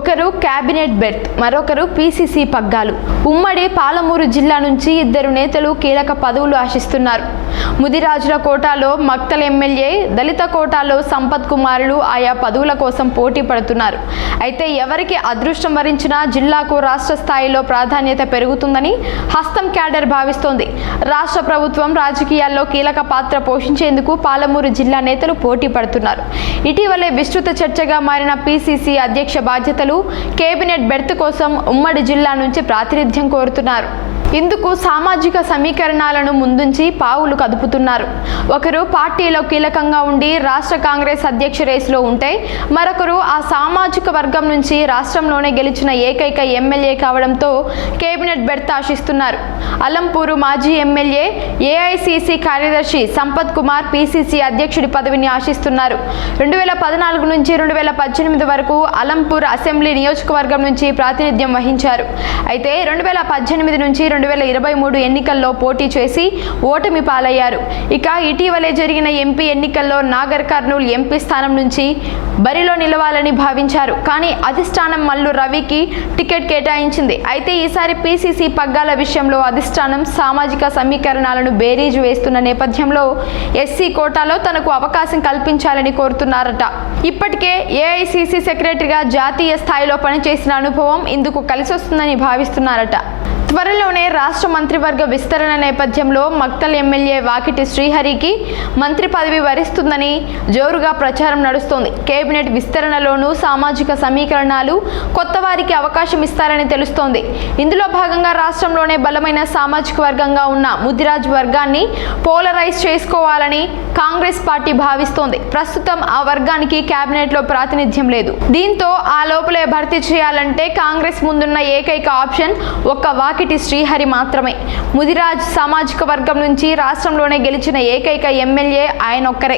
ఒకరు cabinet berth మరొకరు PCC పగ్గాలు. ఉమ్మడి పాలమూరు జిల్లా నుంచి ఇద్దరు నేతలు కీలక పదవులు ఆశిస్తున్నారు. ముదిరాజుల కోటాలో మక్తల్ ఎమ్మెల్యే దళిత కోటాలో సంపత్ కుమారులు ఆయా పదవుల కోసం పోటీ పడుతున్నారు. అయితే ఎవరికి అదృష్టం వరించినా జిల్లాకు రాష్ట్ర స్థాయిలో ప్రాధాన్యత పెరుగుతుందని హస్తం క్యాడర్ భావిస్తోంది. రాష్ట్ర ప్రభుత్వం రాజకీయాల్లో కీలక పాత్ర పోషించేందుకు పాలమూరు జిల్లా నేతలు పోటీ పడుతున్నారు. ఇటీవలే విస్తృత చర్చగా మారిన పీసీసీ అధ్యక్ష బాధ్యతలు కేబినెట్ బెర్త్ కోసం ఉమ్మడి జిల్లా నుంచి ప్రాతినిధ్యం కోరుతున్నారు. ఇందుకు సామాజిక సమీకరణాలను ముందుంచి పావులు కదుపుతున్నారు. ఒకరు పార్టీలో కీలకంగా ఉండి రాష్ట్ర కాంగ్రెస్ అధ్యక్ష రేసులో ఉంటే మరొకరు ఆ సామాజిక వర్గం నుంచి రాష్ట్రంలోనే గెలిచిన ఏకైక ఎమ్మెల్యే కావడంతో కేబినెట్ బెర్త్ ఆశిస్తున్నారు. అలంపూరు మాజీ ఎమ్మెల్యే ఏఐసిసి కార్యదర్శి సంపత్ కుమార్ పిసిసి అధ్యక్షుడి పదవిని ఆశిస్తున్నారు. రెండు వేల పద్నాలుగు నుంచి రెండు వేల పద్దెనిమిది వరకు అలంపూర్ అసెంబ్లీ నియోజకవర్గం నుంచి ప్రాతినిధ్యం వహించారు. అయితే రెండు వేల పద్దెనిమిది నుంచి రెండు వేల ఇరవై మూడు ఎన్నికల్లో పోటీ చేసి ఓటమి పాలయ్యారు. ఇక ఇటీవలే జరిగిన ఎంపీ ఎన్నికల్లో నాగర్ కర్నూల్ ఎంపీ స్థానం నుంచి బరిలో నిలవాలని భావించారు. కానీ అధిష్టానం మల్లు రవికి టికెట్ కేటాయించింది. అయితే ఈసారి పీసీసీ పగ్గాల విషయంలో అధిష్టానం సామాజిక సమీకరణాలను బేరీజు వేస్తున్న నేపథ్యంలో ఎస్సీ కోటాలో తనకు అవకాశం కల్పించాలని కోరుతున్నారట. ఇప్పటికే ఏఐసిసి సెక్రటరీగా జాతీయ స్థాయిలో పనిచేసిన అనుభవం ఇందుకు కలిసొస్తుందని భావిస్తున్నారట. త్వరలోనే రాష్ట్ర మంత్రివర్గ విస్తరణ నేపథ్యంలో మక్తల్ ఎమ్మెల్యే వాకిటి శ్రీహరికి మంత్రి పదవి వరిస్తుందని జోరుగా ప్రచారం నడుస్తోంది. కేబినెట్ విస్తరణలోనూ సామాజిక సమీకరణాలు కొత్త వారికి అవకాశం ఇస్తారని తెలుస్తోంది. ఇందులో భాగంగా రాష్ట్రంలోనే బలమైన సామాజిక వర్గంగా ఉన్న ముదిరాజ్ వర్గాన్ని పోలరైజ్ చేసుకోవాలని కాంగ్రెస్ పార్టీ భావిస్తోంది. ప్రస్తుతం ఆ వర్గానికి కేబినెట్లో ప్రాతినిధ్యం లేదు. దీంతో ఆ లోపలే భర్తీ చేయాలంటే కాంగ్రెస్ ముందున్న ఏకైక ఆప్షన్ ఒక్క కాకిటి శ్రీహరి మాత్రమే. ముదిరాజ్ సామాజిక వర్గం నుంచి రాష్ట్రంలోనే గెలిచిన ఏకైక ఎమ్మెల్యే ఆయన ఒక్కరే.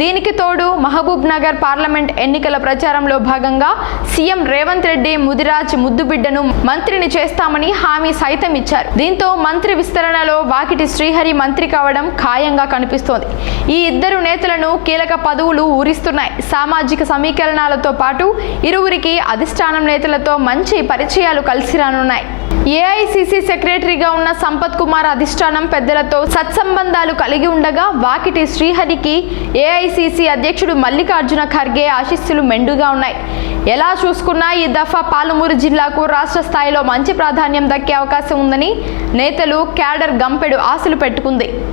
దీనికి తోడు మహబూబ్ నగర్ పార్లమెంట్ ఎన్నికల ప్రచారంలో భాగంగా సీఎం రేవంత్ రెడ్డి ముదిరాజ్ ముద్దుబిడ్డను మంత్రిని చేస్తామని హామీ సైతం ఇచ్చారు. దీంతో మంత్రి విస్తరణలో వాకిటి శ్రీహరి మంత్రి కావడం ఖాయంగా కనిపిస్తోంది. ఈ ఇద్దరు నేతలను కీలక పదవులు ఊరిస్తున్నాయి. సామాజిక సమీకరణాలతో పాటు ఇరువురికి అధిష్టానం నేతలతో మంచి పరిచయాలు కలిసి రానున్నాయి ఏఐసిసి సెక్రటరీగా ఉన్న సంపత్ కుమార్ అధిష్టానం పెద్దలతో సత్సంబంధాలు కలిగి ఉండగా వాకిటి శ్రీహరికి ఏఐసిసి అధ్యక్షుడు మల్లికార్జున ఖర్గే ఆశీస్సులు మెండుగా ఉన్నాయి. ఎలా చూసుకున్నా ఈ దఫా పాలమూరు జిల్లాకు రాష్ట్ర స్థాయిలో మంచి ప్రాధాన్యం దక్కే అవకాశం ఉందని నేతలు క్యాడర్ గంపెడు ఆశలు పెట్టుకుంది.